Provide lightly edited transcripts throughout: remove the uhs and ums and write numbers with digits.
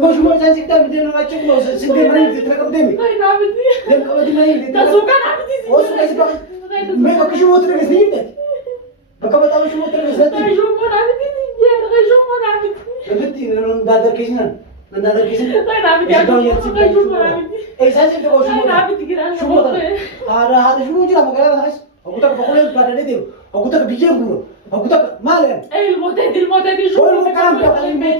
باش ما تنسيك دا بدينا ما تشوفوا سيدي ماني تركب ديمي غير عبدي ديك قبل ماني تسوق انا عبدي وصل اسبق ما كش مو تركب سيدي بقى ما تعرفش مو تركب سيدي غير جمهور عبدي غير جمهور عبدي بدي ندار كيسنا ندار كيسنا غير عبدي غير جمهور عبدي اي ساسي تقول شو غير عبدي كده شو هذا شو جرى مقالة هاش أقول لك بقول لك بعد ندير أقول لك بيجي يقولوا أقول لك مالهم اي المعتدي شو هو الكلام ده قال لي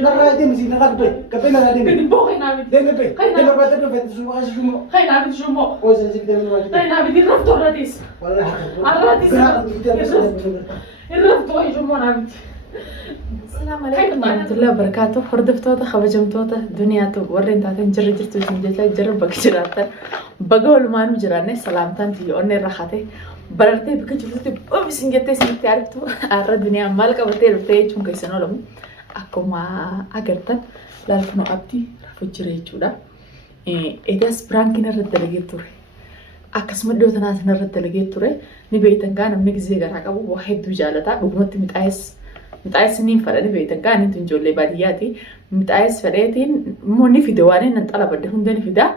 نرى ديم زين نرى بي كبينا نرى ديم كده بوخي نعمل ديم بي ديم بي ديم بي شو ما شو ما خير نعمل شو مو هو زين زين ديم نرى خير نعمل الرفض الرديس ولا الرديس الرفض وهي شو مو نعمل السلام عليكم ورحمة الله وبركاته. هردفتوتا خبجمتوتا دنياتو ورين تاتن جرى جرتو جنجتا جرى بكجراتا بقول ما نجراني سلامتان تي أني راحتي بررتي بكجرتي بسنجتي سنتي عرفتو أرى الدنيا مالك بتير بتير شو كيسنو لهم أكو ما أجرتا لالفنو أبدي رفجري جودا إذا سبرانكينا ردلجيتوري أكسمت دوتنا ردلجيتوري نبيتن كان منك زيجر هكذا واحد وجالتا بقومت متعيس سنين فرد بيتن كان انتو نجولي بادياتي متعايز فريتين مو نفي دوانين نطلب الدهون ده نفي ده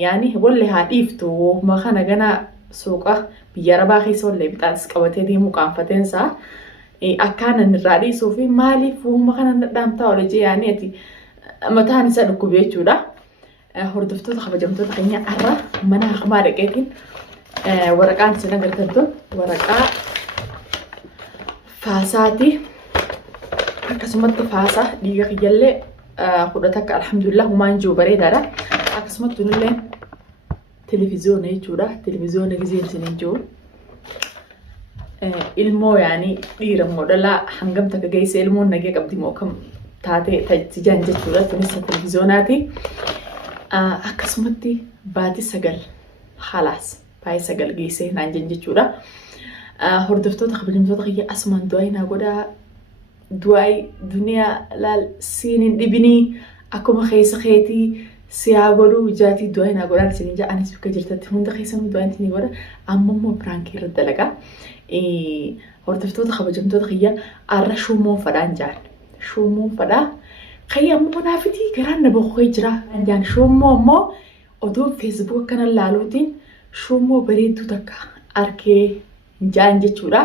يعني واللي هاديفتو ما خانا جنا سوقه بياربا خيسو اللي بتاعس قواتي دي مقام سا أكان الرادي سوفي مالي فو ما خانا ندام تاولجي يعني اتي متاني سادوكو بيتشو ده هردفتو تخبجمتو تخيني أرى منا خمارة كيتين ورقان سنة قرتدو ورقا فاساتي akkasumatti faasa dhiiga kiyyallee fudhata alhamdulillah humaan jiru bareedaadha. Akkasumatti nullee televiziyoona jechuudha. Televiziyoona gizeen isin jiru ilmoo yaani dhiira moodalaa hangam takka geesse ilmoon nagee qabdi moo kam taate tajjijaan jechuudha. Kunis televiziyoonaati. Akkasumatti baatii 9 halaas baatii 9 geesse naan jen jechuudha. Hordoftoota kabajamtoota kiyya asumaan du'aa naa godhaa du'aa duniyaa laal siinin dhibinii akkuma keessa keetii siyaa godhuu jaatii du'aa naa godhaa isin ija anis bakka jirtatti hunda keessanuu du'aa isin godha ammoo piraankii irra dalagaa. Hordoftoota kabajamtoota kiyya arra shummoo fadhaan jaan shummoo fadhaa kayya ammoo naafitii garaan na boqoqee jira jaan shummoo ammoo odoo feesbuuk akkana laaluutiin shummoo bareedduu takka arkee jaan jechuudha.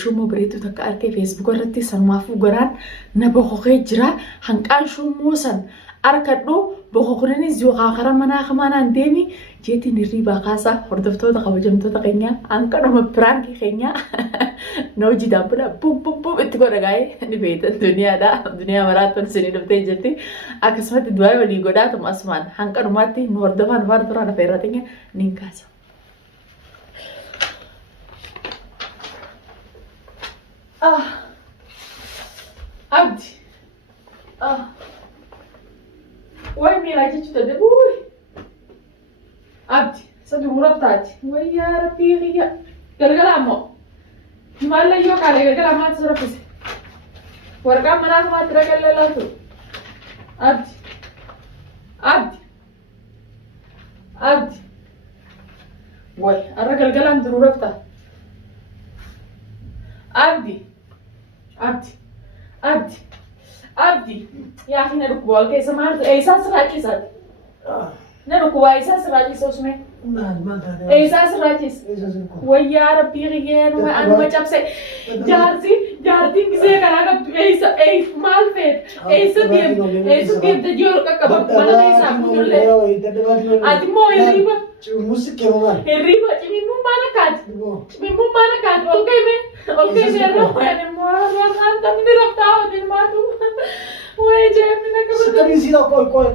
Shummoo bareedduu takka arkee feesbuuk irratti sanumaafuu garaan na boqoqee jira hanqaan shummoo san arkadhu boqoqninis yookaan karaa manaa kamanaan deemi jeetiin hirriibaa kaasaa hordoftoota kabajamtoota keenya hanqadhuma piraankii keenya na hojii daabbudha bum itti godha gaa'ee ni beektan duniyaa maraattan isinii dhuftee jirti akkasumatti du'aa walii godhaatuma asumaan hanqadhumaatti nu hordofaan waan turaan afeerraa teenya ni kaasa. عبدي وين ميلا جيتو تدبوي عبدي صدق مربطاتي ويا ربي غيا قلقل عمو ما لا يوك على قلقل عمو تصرفي ورقام مناخ ما ترقل لاتو عبدي وي الرقل قلم دروربتا عبدي يا أخي نروح بول كيس ما أعرف إيساس راجيس هذا نروح وإيساس راجيس وسمه إيساس راجيس ويا ربي غيان وأنا ما جاب سي جارتي كيسة كلامك إيس مال فيت إيس ديم تجيور كباب ما لا إيس أقول له أدي مو الريبة الريبة تبي مو ما نكاد أوكي الرب يعني مو أنت من رفتاه دين ما تو ويجي منك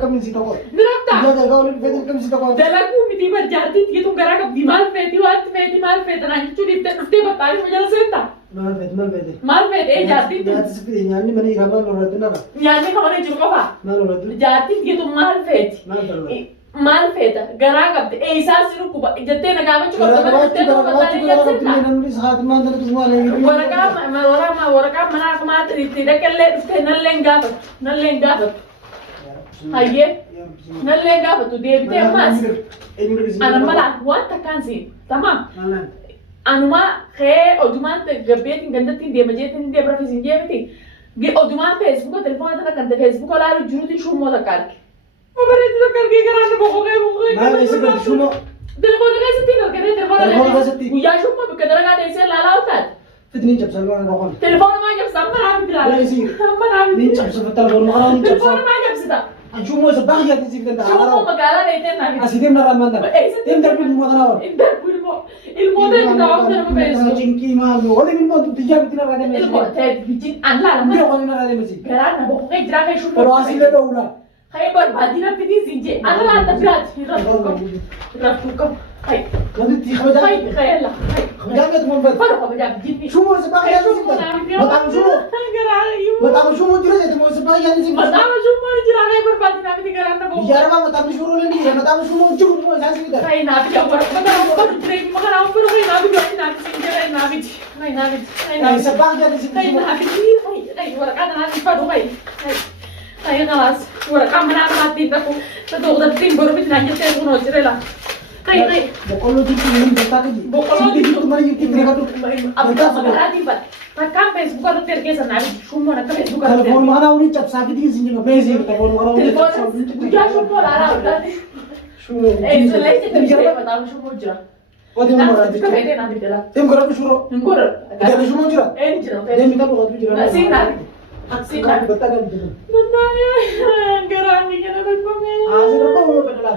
كم زيدا كوي نرفتا لا قالوا بدل كم زيدا كوي دلكو متي برجعتي تيجي तुम करा कब दिमाग फेंटी वाट फेंटी मार फेंट ना ही चुरी ते उठते बताई मुझे सेंटा मार फेंट ए जाती لا تسكتي يعني من يرى ما لورد نرى يعني हमारे जो कहा ما لورد जाती تيجي तुम मार फेंट मार फेंट करा कब ऐसा सिर्फ कुबा जत्ते ना काम चुका तो जत्ते तो बताई ورقة منا كمان تريد كله نلنجا هاي نلنجا بتودي بتي ماس أنا ملا وانت كانسي تمام أنا ما خي أدومان تجبيت إن كنت تين دي مجيت تين دي برافيسين دي بتي odumaan feesbuuka telefoona tana kan feesbuuka laalu jiruuti shummoo takka arge. Bareedu takka argee garaana boqoqee Maal eessa gadi shummoo? telefoona keessatti hin argine Telefoona keessatti? guyyaa shummoo bakka dalagaa deessee laalaa utaate. Fitni cabsan waan roqon. Telefoona maa cabsa amma naa miti laala. Amma naa Ni miti. cabsa telefoon maqaa ni cabsa. Telefoona maa cabsita? Shummoo isa baay'ee ati siif danda'a. Shummoo magaalaa deetee naa miti. Asii deemna raamman dha. Deem darbii ilmoo tanaa wal. Ilmoota bitaa of nama feesbuuka. Cinqii maal waliin ilmoo biyyaa bitti narraa deemee. Ilmoota ta'e bijjiin an laala. Biyya waliin narraa deemee. Garaana boqoqee jiraa kee shummoo. Yeroo asiillee dhoowula. Kaya barbaadina fitii siin jee ana laata biraati raftuu qabu. Wanti kabajaa. Kaya la. Kabajaa meetu manfaati. Baru kabajaa bijjiin. Shummoo isa baay'ee ati siif danda'a. Maqaan shummoo. Maqaan shummoo jira jechuun isa baay'ee ati siif danda'a. Mataama shummoo jira kaya barbaadina fitii garaana boqoqee. Biyya arabaa maqaan shummoo ni jira maqaan shummoo jiru immoo isaan siif danda'a. Kaya naafi kan barbaadina boqoqee jireenya maqaan amma firu kaya naafi gaafi naafi siin jira kaya naafi. Kaya naafi. Isa baay'ee ati siif Kaya danda'a. naafi. Kaya waraqaa naafi fadu kaya. Kaya ngalas waraqaa mana mati aku sedok dating baru bisa nanya saya pun harus rela. Kaya. Boqqolloo jechuun hin beektaa kaji. Boqqolloo jechuun mana yookiin beekaa ture. Abdul magaalaa tiba. Takkan Facebook atau terkesa nabi shummo nak Facebook atau Telefoon maqaa waliin cabsaa gidi isin jira beesee telefoon maqaa waliin cabsaa. telefon guyyaa shummo laala abdaati. Shummoo. Selain itu dia betul shummo jira. Wadi nama Nanti raadi. kaya nanti jira. Deem gara bishuro. Ngor. Deem shummoo jira. Jira. Deem kita boqotu jira. Sing nabi. Sing Kan nabi. batta kan jira. Betanya gerani kena berpamil. Asir apa mau bedala.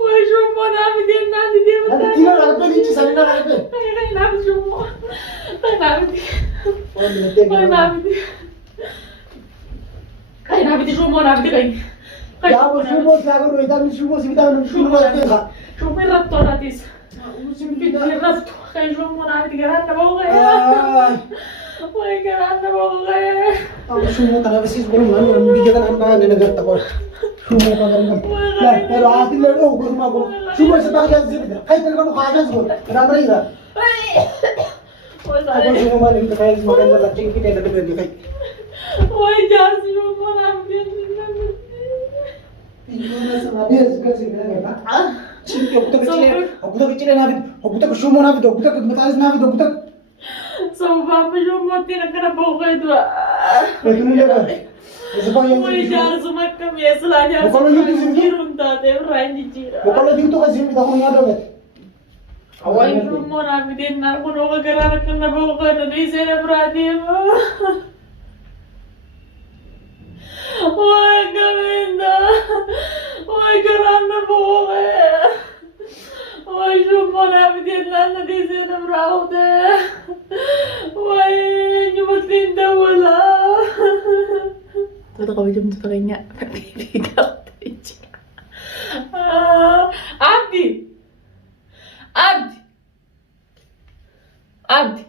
Wah shummo nabi dia nanti dia Nanti betul. kira alpe ni sana na alpe. Kaya nabi shummo. Kaya nabi. Oh minute Kaya nabi. Kaya nabi shummo nabi kaya. Ya wo shummoo siaga no idan shummoo sibita no shummoo alpe. Shummo rapto natis. Shummo rapto. Kaya shummo nabi gerana boqoqee. Wah gerana boqoqee. Aku shummoo kana besis bolong lalu biyya kan hamba ne nagar takor. Shummoo ka garin. Lah pero atin le do gurma go. Shummoo sa baga zibida. Kay talaga no kaagas go. Ramra ira. Aku shummoo man in kay makan da ching kita da beli kay. Wah jas shummo nabi. Yes, kasi kaya ka. Ching ko to kicile na bid. Aku to shummoo na bid. Aku to matas na bid. Aku to So bapak shummo tina kena boqoqee dua. Itu ni le. Isa pa yan. Wah jas makam ya selanya. Bukan lu di sini. Jirunta te rani jira. Kalau gitu kasi bida ko nga daw. Wah shummo nabi din na kuno ka gerana kena boqoqee na di sana berarti. Wah gaminda. Wah gerana boqoqee. Wah shummo nabi din na di sana berarti. Wah nyumatin wala. Tuh kalau jam tuh kayaknya Abdi. Abdi. Abdi.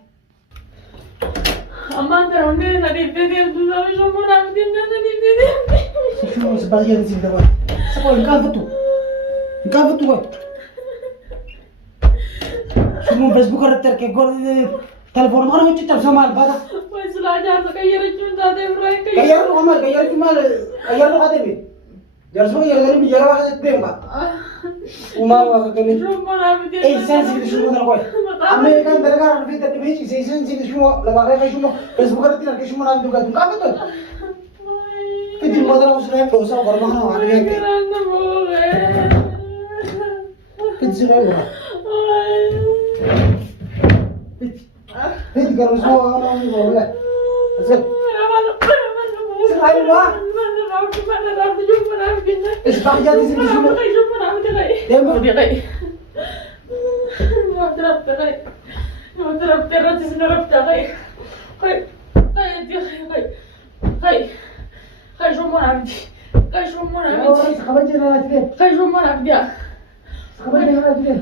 Aman terangnya tadi video tu tapi semua nak dinner tadi video. Shummoo sa baga zibida ba. Sa ko kan fatu. Kan fatu ba. Shummoo Facebook ar terke gor telepon maqaa wajji cabsa maal baga. Wah selajar sekaya cuma tadi mereka. Kayar no amal kayar ki mal kayar no kate bi. Jarso kayar dari bi jara wa dem ba. Uma wa ka ni. Semua nak dinner. Eh sensitive shummoo na ko. Amme kan daraga ar fi tat bi ci sensitive shummoo la baga ka shummoo Facebook ar tir ke shummoo na du ka du ka fatu. Kiti modara usne posa gor ma na wa ni ke. Kerana boleh. Kiti sura wa. Kiti gar usmo wa na ni bola. Asal is baga di sini shummoo. Dem ba. Khabar jana na tire. Khabar jana na tire.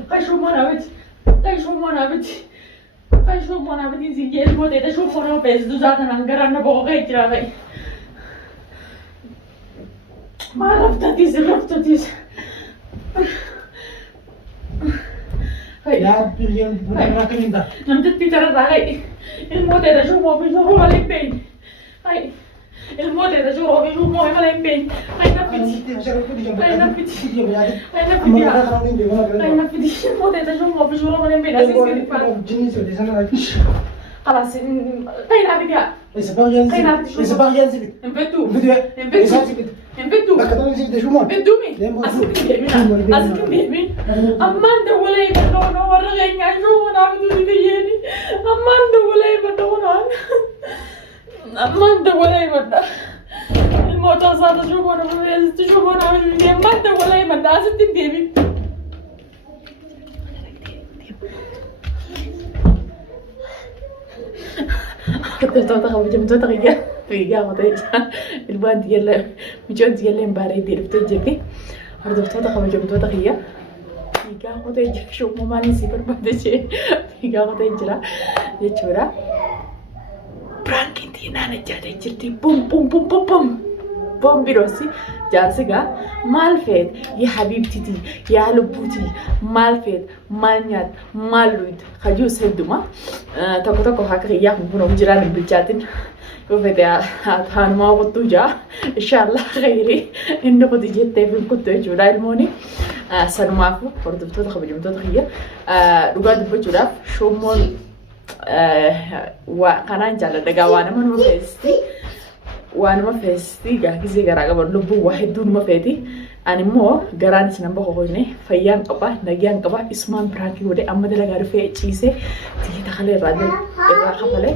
ما رفضتيش Ya tujuan bukan rakyat minta. Nanti bicara lagi. Ilmu tidak cuma bisa paling penting. Hai, ilmu tidak cuma bisa paling penting. Hai tapi, hai tapi, ilmu tidak cuma bisa paling penting. Asal sekali. Jenis di sana lagi. Kalas, kayak nabi dia. Isbaaqyaan si bit. Infettu. Bitu isaa si bit. Infettu. Bakka ta'e si bit shumoon. Infettumi. Asitti deemina. Asitti deemin. Ammaan dawwalee baddoona warra keenyaa shumoonaa bitu biyyeeni. Ammaan dawwalee baddoonaan. Ammaan dawwalee badda. Ilmoota isaata shumoona buleessitti shumoonaa bitu ammaan dawwalee badda asitti deemin. Hordoftoota kabajamtoota fayyaa qotee jira. Ilmaan diyyallee mijoon diyyallee bareeddee dhuftee jirti. Hordoftoota kabajamtoota fayyaa qotee jira. Shummumaan isii barbaade jee fayyaa qotee jira jechuudha. Piraankiin xinnaan ajjaatee jirti. Bum bum bum bum bum. Bombirosi jaarsigaa maal feet yaa habiibtiti yaa lubbuuti maal feet maal nyaat maal luut hajuus hedduma tokko akka kiyyaa kun kun jiraan hin bilchaatin yoo fedhe haanumaa qottuu jaa inshaallah khayrii inni qoti jettee fi kuttu jechuudha ilmooni sanumaaf hordoftoota kabajamtoota kiyya dhugaa dubbachuudhaaf shummoon kanaan jaalladha waan nama feesti. Waanuma feesti gisee garaa qaban lubbuu waa hedduu numa feeti. Ani immoo garaan isin hamba qoqqoodne fayyaan qaba nagaan qaba isumaan piraakii godhee amma dalagaa dhufee ciisee tikiita kalee irraa kafalee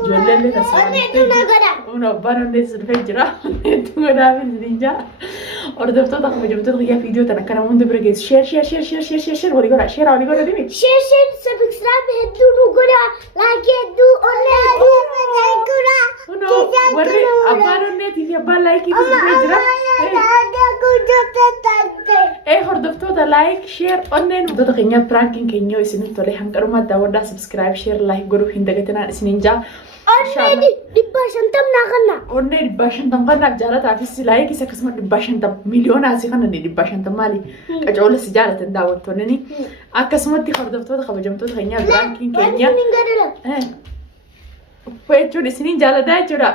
ijoolleen tasaan abbaan hundeessu dhufee jira. Hedduu godhaa fi zirinjaa. Hordoftoota kabajamtoota kiyyaa viidiyoo tan akka namoonni bira geessu sheer walii godhaa sheeraa walii godhaa dimi. Share subscribe hedduu nu godhaa like hedduu onnee warri abbaan onneetii fi abbaan laayikii dhufee jira. Hordoftoota laayik sheer onneen hordoftoota keenya piraankiin keenya isinitti tole hanqarumaa daawwadhaa subscribe sheer laayik godhuu hin dagatinaan isiniin jaa. Onnee 500 naa kanna. Onnee 500 kannaaf jaalataafis laayikis akkasuma 500 miliyoonaa asii kana 500 maali qacoola si jaalatan daawwattoonni akkasumatti hordoftoota kabajamtoota keenya piraankiin keenya. Jechuun isiniin jaalladhaa jechuudha.